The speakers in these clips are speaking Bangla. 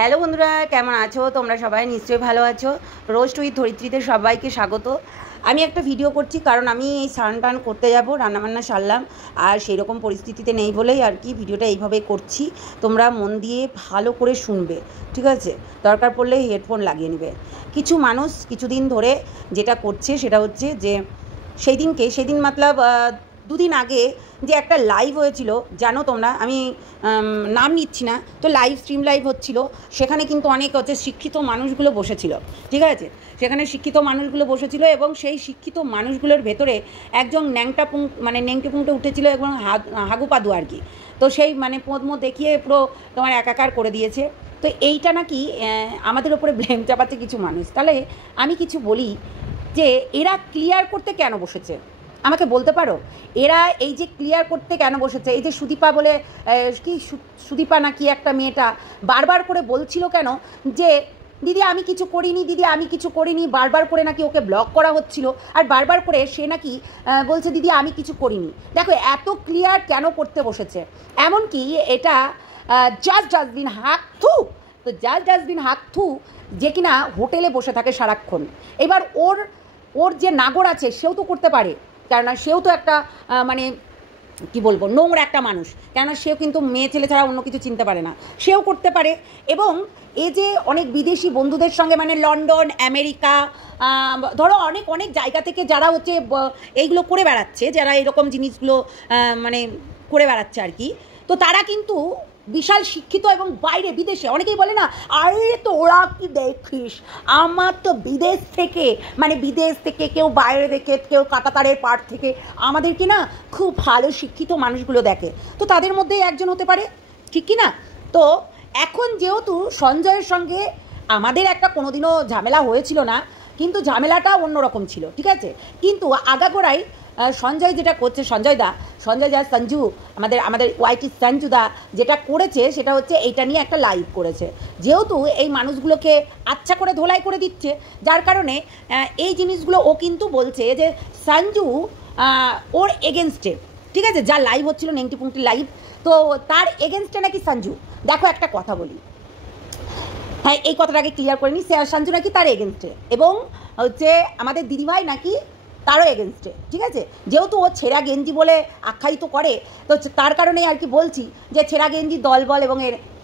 হ্যালো বন্ধুরা, কেমন আছো তোমরা? সবাই নিশ্চয়ই ভালো আছো। রোস্ট উইথ ধরিত্রীতে সবাইকে স্বাগত। আমি একটা ভিডিও করছি কারণ আমি এই স্নান টান করতে যাব, রান্নাবান্না সারলাম, আর সেই রকম পরিস্থিতিতে নেই বলেই আর কি ভিডিওটা এইভাবে করছি। তোমরা মন দিয়ে ভালো করে শুনবে, ঠিক আছে? দরকার পড়লে হেডফোন লাগিয়ে নেবে। কিছু মানুষ কিছুদিন ধরে যেটা করছে সেটা হচ্ছে যে সেদিন মতলব দুদিন আগে যে একটা লাইভ হয়েছিল, জানো তোমরা, আমি নাম নিচ্ছি না, তো স্ট্রিম লাইভ হচ্ছিল। সেখানে কিন্তু অনেক হচ্ছে শিক্ষিত মানুষগুলো বসেছিল, ঠিক আছে? সেখানে শিক্ষিত মানুষগুলো বসেছিল এবং সেই শিক্ষিত মানুষগুলোর ভেতরে একজন নেংটে পুংটে উঠেছিল এবং হাগুপাদু আর কি। তো সেই পদ্ম দেখিয়ে পুরো তোমার একাকার করে দিয়েছে। তো এইটা নাকি আমাদের ওপরে ব্লেম চাপাচ্ছে কিছু মানুষ। তাহলে আমি কিছু বলি যে এরা ক্লিয়ার করতে কেন বসেছে, আমাকে বলতে পারো? এরা এই যে ক্লিয়ার করতে কেন বসেছে, এই যে সুদীপা বলে সুদীপা নাকি একটা মেয়েটা বারবার করে বলছিল কেন যে দিদি আমি কিছু করিনি, দিদি আমি কিছু করিনি, বারবার করে নাকি ওকে ব্লক করা হচ্ছিল, আর বারবার করে সে নাকি বলছে দিদি আমি কিছু করিনি। দেখো এত ক্লিয়ার কেন করতে বসেছে? এমনকি এটা জাস্ট ডাস্টবিন হাক থু, তো জাস্ট ডাস্টবিন হাক থু যে কিনা হোটেলে বসে থাকে সারাক্ষণ। এবার ওর যে নাগর আছে সেও তো করতে পারে, কেননা সেও তো একটা কি বলবো, নোংরা একটা মানুষ। কেননা সেও কিন্তু মেয়ে ছেলে ছাড়া অন্য কিছু চিনতে পারে না, সেও করতে পারে। এবং এই যে অনেক বিদেশি বন্ধুদের সঙ্গে লন্ডন, আমেরিকা, ধরো অনেক অনেক জায়গা থেকে যারা হচ্ছে এইগুলো করে বেড়াচ্ছে, যারা এরকম জিনিসগুলো করে বেড়াচ্ছে আর কি, তো তারা কিন্তু বিশাল শিক্ষিত এবং বাইরে বিদেশে অনেকেই বলে না, আরে তো ওরা কি দেখিস, আমার তো বিদেশ থেকে কেউ বাইরে দেখে, কেউ কাঁটাতারের পাড় থেকে আমাদেরকে না খুব ভালো শিক্ষিত মানুষগুলো দেখে, তো তাদের মধ্যেই একজন হতে পারে, ঠিক কি না? তো এখন যেহেতু সঞ্জয়ের সঙ্গে আমাদের একটা কোনোদিনও ঝামেলা হয়েছিল না, কিন্তু ঝামেলাটা অন্যরকম ছিল, ঠিক আছে? কিন্তু আগাগোড়াই সঞ্জয় যেটা করছে, সঞ্জয় দা সঞ্জু, আমাদের ওয়াইটি সঞ্জু দা যেটা করেছে সেটা হচ্ছে এইটা নিয়ে একটা লাইভ করেছে। যেহেতু এই মানুষগুলোকে আচ্ছা করে ধোলাই করে দিচ্ছে, যার কারণে এই জিনিসগুলো ও কিন্তু বলছে যে সঞ্জু ওর এগেনস্টে, ঠিক আছে? যা লাইভ হচ্ছিল নেংটি পুংটি লাইভ, তো তার এগেনস্টে নাকি সঞ্জু। দেখো একটা কথা বলি, হ্যাঁ এই কথাটাকে ক্লিয়ার করে নিই, সঞ্জু নাকি তার এগেনস্টে, এবং হচ্ছে আমাদের দিদিভাই নাকি তারও এগেনস্টে, ঠিক আছে? যেহেতু ও ছেঁড়া গেঞ্জি বলে আখ্যায়িত করে, তো তার কারণে আর কি বলছি যে ছেঁড়া গেঞ্জি দলবল এবং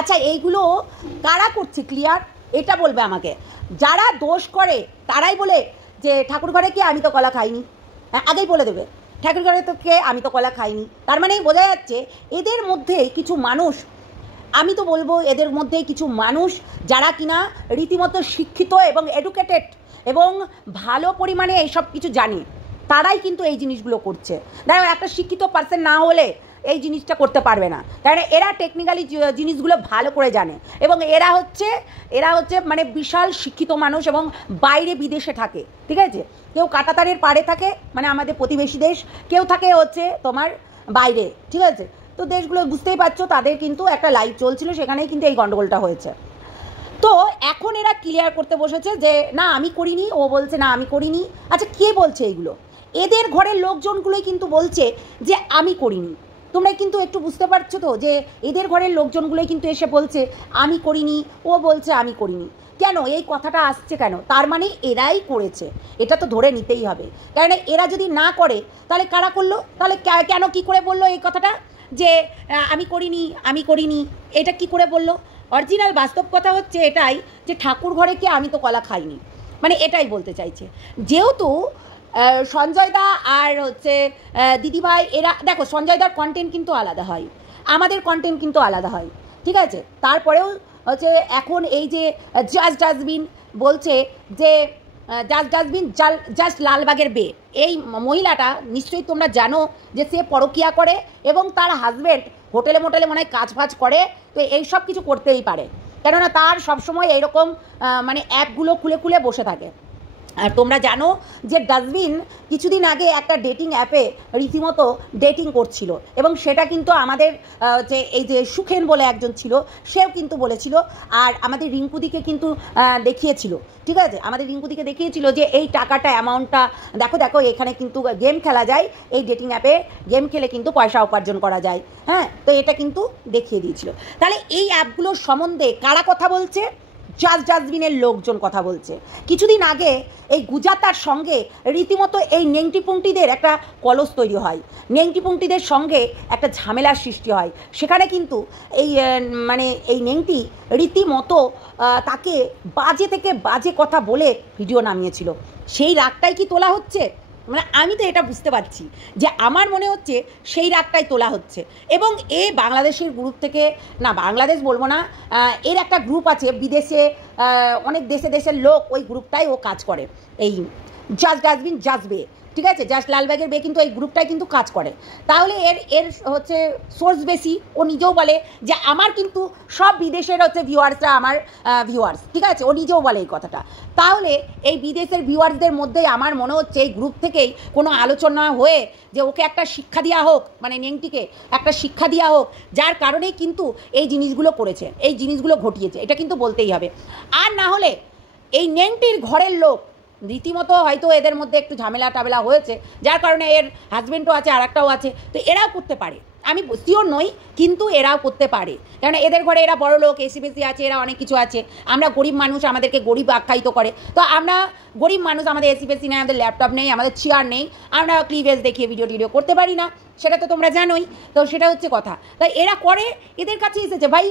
আচ্ছা এইগুলো কারা করছে ক্লিয়ার, এটা বলবে আমাকে। যারা দোষ করে তারাই বলে যে ঠাকুর ঘরে কে, আমি তো কলা খাইনি, আগেই বলে দেবে ঠাকুর ঘরে তো কে, আমি তো কলা খাইনি। তার মানে বোঝা যাচ্ছে এদের মধ্যে কিছু মানুষ, আমি তো বলবো এদের মধ্যে কিছু মানুষ যারা কিনা রীতিমতো শিক্ষিত এবং এডুকেটেড এবং ভালো পরিমাণে এইসব কিছু জানে, তারাই কিন্তু এই জিনিসগুলো করছে। দেখো একটা শিক্ষিত পার্সন না হলে এই জিনিসটা করতে পারবে না, কারণ এরা টেকনিক্যালি জিনিসগুলো ভালো করে জানে, এবং এরা হচ্ছে বিশাল শিক্ষিত মানুষ এবং বাইরে বিদেশে থাকে, ঠিক আছে? কেউ কাঁটাতারের পাড়ে থাকে, আমাদের প্রতিবেশী দেশ, কেউ থাকে হচ্ছে তোমার বাইরে, ঠিক আছে? তো দেশগুলো বুঝতেই পারছো, তাদের কিন্তু একটা লাইভ চলছিল, সেখানেই কিন্তু এই গন্ডগোলটা হয়েছে। তো এখন এরা ক্লিয়ার করতে বসেছে যে না আমি করিনি, ও বলছে না আমি করিনি। আচ্ছা কে বলছে এইগুলো? এদের ঘরের লোকজনগুলোই কিন্তু বলছে যে আমি করিনি। তোমরা কিন্তু একটু বুঝতে পারছো তো যে এদের ঘরের লোকজনগুলোই কিন্তু এসে বলছে আমি করিনি, ও বলছে আমি করিনি। কেন এই কথাটা আসছে কেন? তার মানে এরাই করেছে, এটা তো ধরে নিতেই হবে। কারণ এরা যদি না করে তাহলে কারা করলো? তাহলে কেন কি করে বললো এই কথাটা যে আমি করিনি, এটা কি করে বললো? অরিজিনাল বাস্তব কথা হচ্ছে এটাই যে ঠাকুর ঘরে কে, আমি তো কলা খাইনি, এটাই বলতে চাইছে। যেহেতু সঞ্জয়দা আর হচ্ছে দিদিভাই, এরা দেখো সঞ্জয়দার কন্টেন্ট কিন্তু আলাদা হয়, আমাদের কন্টেন্ট কিন্তু আলাদা হয়, ঠিক আছে? তারপরেও হচ্ছে এখন এই যে জাস্ট ডাস্টবিন বলছে যে জাস্ট ডাস্টবিন জাস্ট লালবাগের বে, এই মহিলাটা নিশ্চয়ই তোমরা জানো যে সে পরকিয়া করে এবং তার হাজব্যান্ড হোটেলে মোটেলে মনে হয় কাজ ফাজ করে, তো এই সব কিছু করতেই পারে, কেননা তার সবসময় এইরকম অ্যাপগুলো খুলে খুলে বসে থাকে। আর তোমরা জানো যে ডাস্টবিন কিছুদিন আগে একটা ডেটিং অ্যাপে রীতিমতো ডেটিং করছিল, এবং সেটা কিন্তু আমাদের যে এই যে সুখেন বলে একজন ছিল সেও কিন্তু বলেছিল, আর আমাদের রিঙ্কুদিকে কিন্তু দেখিয়েছিল। ঠিক আছে, আমাদের রিঙ্কুদিকে দেখিয়েছিল যে এই টাকাটা অ্যামাউন্টটা দেখো দেখো, এখানে কিন্তু গেম খেলা যায়, এই ডেটিং অ্যাপে গেম খেলে কিন্তু পয়সা উপার্জন করা যায়। হ্যাঁ, তো এটা কিন্তু দেখিয়ে দিয়েছিল। তাহলে এই অ্যাপগুলোর সম্বন্ধে কারা কথা বলছে? জাস্ট ডাস্টবিনের লোকজন কথা বলছে। কিছুদিন আগে এই গুজাতার সঙ্গে রীতিমতো এই নেংটিপুংটিদের একটা কলস তৈরি হয়, নেংটিপুংটিদের সঙ্গে একটা ঝামেলার সৃষ্টি হয়। সেখানে কিন্তু এই মানে এই নেংটি রীতিমতো তাকে বাজে থেকে বাজে কথা বলে ভিডিও নামিয়েছিল। সেই রাগটাই কি তোলা হচ্ছে? মানে আমি তো এটা বুঝতে পারছি যে আমার মনে হচ্ছে সেই রাগটাই তোলা হচ্ছে। এবং এ বাংলাদেশের গ্রুপ থেকে, না বাংলাদেশ বলবো না, এর একটা গ্রুপ আছে বিদেশে, অনেক দেশের লোক ওই গ্রুপটাই ও কাজ করে, এই জাস্ট ডাস্টবিন জাস্ট বে। ঠিক আছে, জাস্ট লালবাগের বে কিন্তু এই গ্রুপটাই কিন্তু কাজ করে। তাহলে এর হচ্ছে সোর্স বেশি। ও নিজেও বলে যে আমার কিন্তু সব বিদেশের হচ্ছে ভিউয়ার্সরা আমার ভিউয়ার্স। ঠিক আছে, ও নিজেও বলে এই কথাটা। তাহলে এই বিদেশের ভিউয়ার্সদের মধ্যে আমার মনে হচ্ছে এই গ্রুপ থেকেই কোনো আলোচনা হয়ে যে ওকে একটা শিক্ষা দেওয়া হোক, মানে নেংটিকে একটা শিক্ষা দেওয়া হোক, যার কারণেই কিন্তু এই জিনিসগুলো করেছে, এই জিনিসগুলো ঘটিয়েছে, এটা কিন্তু বলতেই হবে। আর না হলে এই নেংটির ঘরের লোক রীতিমতো হয়তো এদের মধ্যে একটু ঝামেলা টামেলা হয়েছে, যার কারণে এর হাজব্যান্ডও আছে আর একটাও আছে, তো এরাও করতে পারে। আমি শিওর নই, কিন্তু এরাও করতে পারে, কারণ এদের ঘরে এরা বড় লোক, এসি বেসি আছে, এরা অনেক কিছু আছে। আমরা গরিব মানুষ, আমাদেরকে গরিব আখ্যায়িত করে। তো আমরা গরিব মানুষ, আমাদের এসি বেসি নেই, আমাদের ল্যাপটপ নেই, আমাদের চেয়ার নেই, আমরা ক্লিভেজ দেখিয়ে ভিডিও টিডিও করতে পারি না, সেটা তো তোমরা জানোই। তো সেটা হচ্ছে কথা। তাই এরা করে, এদের কাছে এসেছে ভাই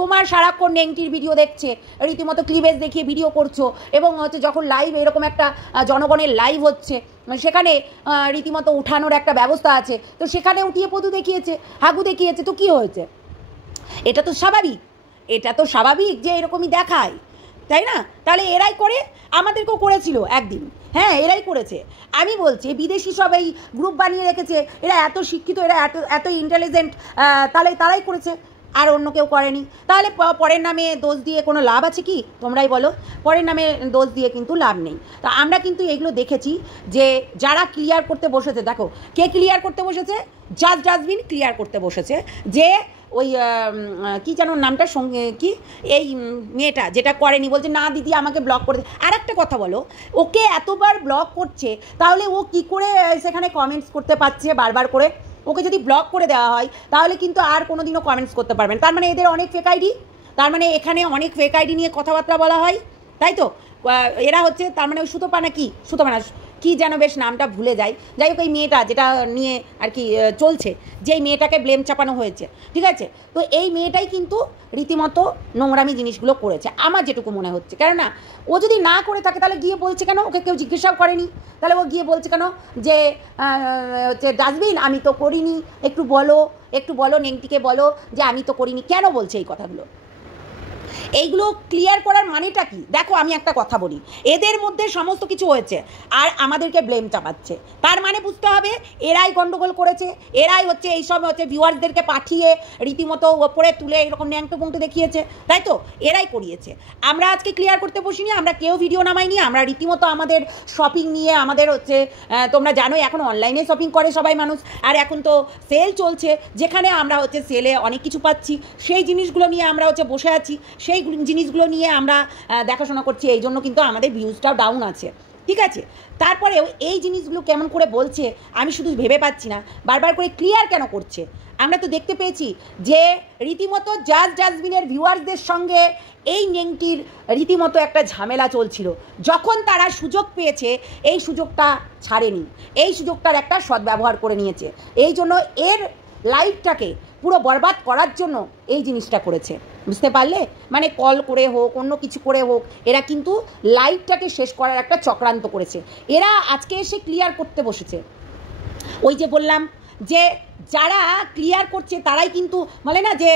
তোমার সারাক্ষণ নেংটির ভিডিও দেখছে, রীতিমতো ক্লিভেজ দেখিয়ে ভিডিও করছো, এবং হচ্ছে যখন লাইভ এরকম একটা জনগণের লাইভ হচ্ছে, সেখানে রীতিমতো উঠানোর একটা ব্যবস্থা আছে, তো সেখানে উঠিয়ে পদু দেখিয়েছে, হাগু দেখিয়েছে, তো কী হয়েছে? এটা তো স্বাভাবিক, এটা তো স্বাভাবিক যে এরকমই দেখায়, তাই না? তাহলে এরাই করে, আমাদেরকেও করেছিল একদিন। হ্যাঁ, এরাই করেছে। আমি বলছি বিদেশি সব এই গ্রুপ বানিয়ে রেখেছে, এরা এত শিক্ষিত, এরা এত ইন্টেলিজেন্ট, তাহলে তারাই করেছে, আর অন্য কেউ করেনি। তাহলে পরের নামে দোষ দিয়ে কোনো লাভ আছে কি? তোমরাই বলো। পরের নামে দোষ দিয়ে কিন্তু লাভ নেই। তো আমরা কিন্তু এগুলো দেখেছি যে যারা ক্লিয়ার করতে বসেছে, দেখো কে ক্লিয়ার করতে বসেছে? জাস্ট ডাস্টবিন ক্লিয়ার করতে বসেছে যে ওই কী যেন নামটা সঙ্গে কি, এই মেয়েটা যেটা করেনি, বলছে না দিদি আমাকে ব্লক করে। আর একটা কথা বলো, ওকে এতবার ব্লক করছে, তাহলে ও কি করে সেখানে কমেন্টস করতে পারছে বারবার করে? ওকে যদি ব্লক করে দেওয়া হয় তাহলে কিন্তু আর কোনো দিনও কমেন্টস করতে পারবেন। তার মানে এদের অনেক ফেক আইডি, তার মানে এখানে অনেক ফেক আইডি নিয়ে কথাবার্তা বলা হয়, তাই তো? এরা হচ্ছে তার মানে ওই সুতোপানা, কি সুতোপানা কী যেন বেশ নামটা ভুলে যাই, যাই হোক এই মেয়েটা যেটা নিয়ে আর কি চলছে, যেই মেয়েটাকে ব্লেম চাপানো হয়েছে, ঠিক আছে, তো এই মেয়েটাই কিন্তু রীতিমতো নোংরামি জিনিসগুলো করেছে আমার যেটুকু মনে হচ্ছে। কেননা ও যদি না করে থাকে তাহলে গিয়ে বলছে কেন? ওকে কেউ জিজ্ঞাসাও করেনি, তাহলে ও গিয়ে বলছে কেন যে হচ্ছে ডাস্টবিন আমি তো করিনি, একটু বলো নেংটিকে বলো যে আমি তো করিনি। কেন বলছে এই কথাগুলো? এইগুলো ক্লিয়ার করার মানেটা কি? দেখো আমি একটা কথা বলি, এদের মধ্যে সমস্ত কিছু হয়েছে আর আমাদেরকে ব্লেম চাপাচ্ছে, তার মানে বুঝতে হবে এরাই গন্ডগোল করেছে, এরাই হচ্ছে এইসব হচ্ছে ভিউয়ার্সদেরকে পাঠিয়ে রীতিমতো ওপরে তুলে এরকম ন্যাংটো পুংটো দেখিয়েছে, তাই তো? এরাই করিয়েছে। আমরা আজকে ক্লিয়ার করতে বসিনি, আমরা কেউ ভিডিও নামাইনি, আমরা রীতিমতো আমাদের শপিং নিয়ে, আমাদের হচ্ছে তোমরা জানোই এখন অনলাইনে শপিং করে সবাই মানুষ, আর এখন তো সেল চলছে, যেখানে আমরা হচ্ছে সেলে অনেক কিছু পাচ্ছি, সেই জিনিসগুলো নিয়ে আমরা হচ্ছে বসে আছি, সেই জিনিসগুলো নিয়ে আমরা দেখাশোনা করছি, এই জন্য কিন্তু আমাদের ভিউজটাও ডাউন আছে, ঠিক আছে? তারপরেও এই জিনিসগুলো কেমন করে বলছে আমি শুধু ভেবে পাচ্ছি না, বারবার করে ক্লিয়ার কেন করছে? আমরা তো দেখতে পেয়েছি যে রীতিমতো জাস্ট ডাস্টবিনের ভিউয়ার্সদের সঙ্গে এই নেংটির রীতিমতো একটা ঝামেলা চলছিল, যখন তারা সুযোগ পেয়েছে এই সুযোগটা ছাড়েনি, এই সুযোগটার একটা সদ্ব্যবহার করে নিয়েছে, এই জন্য এর লাইফটাকে পুরো বরবাদ করার জন্য এই জিনিসটা করেছে, বুঝতে পারলে? মানে কল করে হোক, অন্য কিছু করে হোক, এরা কিন্তু লাইফটাকে শেষ করার একটা চক্রান্ত করেছে। এরা আজকে এসে ক্লিয়ার করতে বসেছে। ওই যে বললাম যে যারা ক্লিয়ার করছে তারাই কিন্তু বলে না যে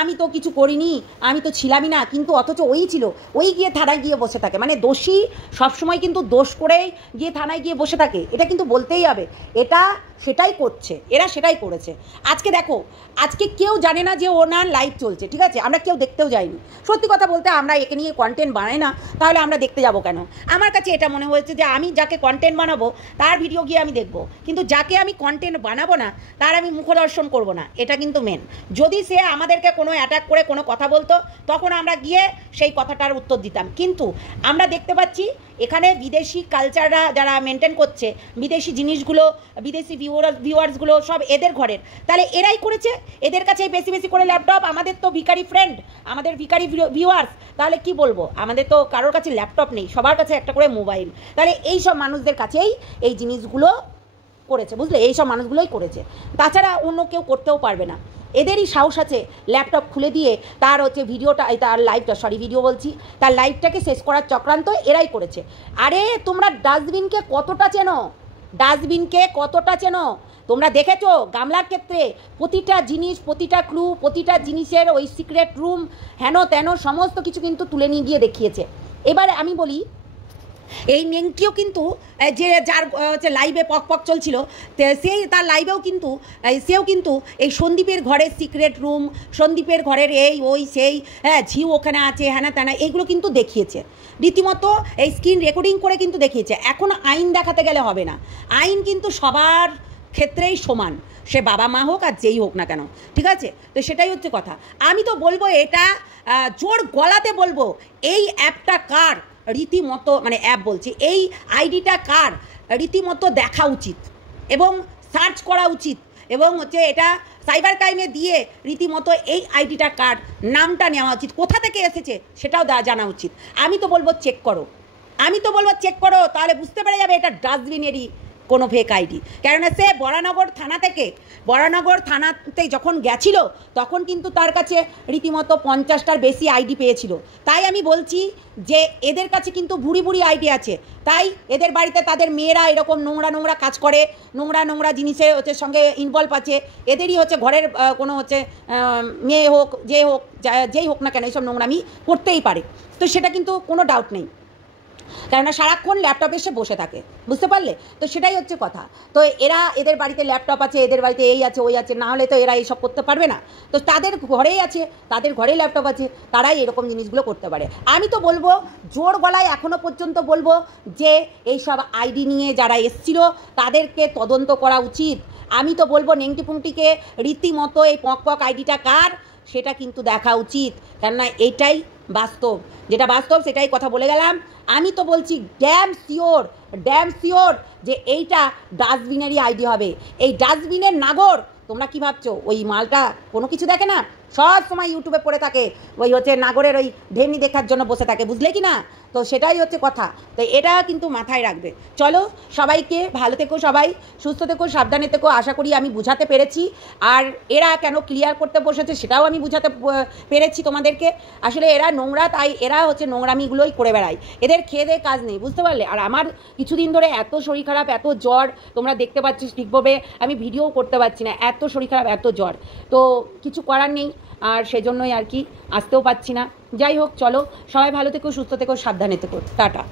আমি তো কিছু করিনি, আমি তো ছিলামই না, কিন্তু অথচ ওই ছিল, ওই গিয়ে থানায় গিয়ে বসে থাকে। মানে দোষী সবসময় কিন্তু দোষ করেই গিয়ে থানায় গিয়ে বসে থাকে, এটা কিন্তু বলতেই হবে। এটা সেটাই করছে, এরা সেটাই করেছে। আজকে দেখো, আজকে কেউ জানে না যে ওনার লাইভ চলছে, ঠিক আছে, আমরা কেউ দেখতেও যাইনি। সত্যি কথা বলতে আমরা একে নিয়ে কন্টেন্ট বানাই না, তাহলে আমরা দেখতে যাব কেন? আমার কাছে এটা মনে হয়েছে যে আমি যাকে কন্টেন্ট বানাবো তার ভিডিও গিয়ে আমি দেখব, কিন্তু যাকে আমি কন্টেন্ট বানাবো না তার আমি মুখদর্শন করব না, এটা কিন্তু মেন। যদি সে আমাদেরকে কোনো অ্যাটাক করে কোনো কথা বলতো তখন আমরা গিয়ে সেই কথাটার উত্তর দিতাম, কিন্তু আমরা দেখতে পাচ্ছি এখানে বিদেশি কালচাররা যারা মেনটেন করছে, বিদেশি জিনিসগুলো, বিদেশি ভিউয়ার্সগুলো সব এদের ঘরের, তাহলে এরাই করেছে, এদের কাছে বেশি বেশি করে ল্যাপটপ। আমাদের তো ভিখারি ফ্রেন্ড, আমাদের ভিখারি ভিউয়ার্স, তাহলে কি বলবো, আমাদের তো কারোর কাছে ল্যাপটপ নেই, সবার কাছে একটা করে মোবাইল। তাহলে এই সব মানুষদের কাছেই এই জিনিসগুলো করেছে, বুঝলে, এই সব মানুষগুলোই করেছে, তাছাড়া অন্য কেউ করতেও পারবে না। এদেরই সাহস আছে ল্যাপটপ খুলে দিয়ে তার হচ্ছে ভিডিওটা, তার লাইভটা, ভিডিও বলছি, তার লাইভটাকে শেষ করার চক্রান্ত এরাই করেছে। আরে তোমরা ডাস্টবিনকে কতটা চেনো, ডাস্টবিনকে কতটা চেনো তোমরা দেখেছো? গামলার ক্ষেত্রে প্রতিটা জিনিস, প্রতিটা ক্লু, প্রতিটা জিনিসের ওই সিক্রেট রুম, হেন তেন সমস্ত কিছু কিন্তু তুলে নিয়ে গিয়ে দেখিয়েছে। এবারে আমি বলি, এই নেংটিও কিন্তু যে যার হচ্ছে লাইভে পক পক চলছিল, সেই তার লাইভেও কিন্তু সেও কিন্তু এই সন্দীপের ঘরের সিক্রেট রুম, সন্দীপের ঘরের এই ওই সেই, হ্যাঁ, ঝিউ ওখানে আছে, হ্যানা ত্যানা, এইগুলো কিন্তু দেখিয়েছে রীতিমতো, এই স্ক্রিন রেকর্ডিং করে কিন্তু দেখিয়েছে। এখন আইন দেখাতে গেলে হবে না, আইন কিন্তু সবার ক্ষেত্রেই সমান, সে বাবা মা হোক আর যেই হোক না কেন, ঠিক আছে? তো সেটাই হচ্ছে কথা। আমি তো বলবো এটা জোর গলাতে বলবো, এই অ্যাপটা কার রীতিমতো, মানে অ্যাপ বলছি, এই আইডিটা কার রীতিমতো দেখা উচিত এবং সার্চ করা উচিত, এবং হচ্ছে এটা সাইবার ক্রাইমে দিয়ে রীতিমতো এই আইডিটা কার নামটা নেওয়া উচিত, কোথা থেকে এসেছে সেটাও জানা উচিত। আমি তো বলবো চেক করো, আমি তো বলবো চেক করো, তাহলে বুঝতে পেরে যাবে এটা ডাস্টবিনেরই কোনো ফেক আইডি। কেননা সে বরানগর থানাতে যখন গেছিল তখন কিন্তু তার কাছে রীতিমতো 50টার বেশি আইডি পেয়েছিল। তাই আমি বলছি যে এদের কাছে কিন্তু ভুড়ি ভুড়ি আইডি আছে, তাই এদের বাড়িতে তাদের মেয়েরা এরকম নোংরা কাজ করে, নোংরা জিনিসের হচ্ছে সঙ্গে ইনভলভ আছে, এদেরই হচ্ছে ঘরের কোনো হচ্ছে মেয়ে হোক, যেই হোক না কেন, এইসব নোংরামি করতেই পারে। তো সেটা কিন্তু কোনো ডাউট নেই, কেননা সারাক্ষণ ল্যাপটপে এসে বসে থাকে, বুঝতে পারলে? তো সেটাই হচ্ছে কথা। তো এদের বাড়িতে ল্যাপটপ আছে, এদের বাড়িতে এই আছে ওই আছে, না হলে তো এরা এইসব করতে পারবে না। তো তাদের ঘরেই আছে, তাদের ঘরেই ল্যাপটপ আছে, তারাই এরকম জিনিসগুলো করতে পারে। আমি তো বলবো জোর গলায় এখনও পর্যন্ত বলবো যে এইসব আইডি নিয়ে যারা এসছিল তাদেরকে তদন্ত করা উচিত। আমি তো বলবো নেংটি পুংটিকে রীতিমতো এই পক আইডিটা কার সেটা কিন্তু দেখা উচিত, কেননা এইটাই বাস্তব, যেটা বাস্তব সেটাই কথা বলে গেলাম। আমি তো বলছি ড্যাম শিওর যে এইটা ডাস্টবিনেরই আইডি হবে। এই ডাস্টবিনের নাগর, তোমরা কি ভাবছো ওই মালটা কোনো কিছু দেখে না? সব সময় ইউটিউবে পড়ে থাকে, ওই হচ্ছে নাগরের ওই ঢেমনি দেখার জন্য বসে থাকে, বুঝলে কি না? তো সেটাই হচ্ছে কথা। তো এটা কিন্তু মাথায় রাখবে। চলো, সবাইকে ভালো থেকো, সবাই সুস্থ থেকো, সাবধানে থেকো, আশা করি আমি বুঝাতে পেরেছি। আর এরা কেন ক্লিয়ার করতে বসেছে সেটাও আমি বুঝাতে পেরেছি তোমাদেরকে। আসলে এরা নোংরা, তাই এরা হচ্ছে নোংরামিগুলোই করে বেড়ায়, এদের খেয়ে দেয়ে কাজ নেই, বুঝতে পারলে? আর আমার কিছুদিন ধরে এত শরীর খারাপ, এত জ্বর, তোমরা দেখতে পাচ্ছ ঠিকভাবে আমি ভিডিও করতে পারছি না, এত শরীর খারাপ, এত জ্বর, তো কিছু করার নেই, আর সেজন্যই আর কি আসতেও পাচ্ছি না। যাই হোক, চলো সবাই ভালো থেকো, সুস্থ থেকো, সাবধানে থেকো, টাটা।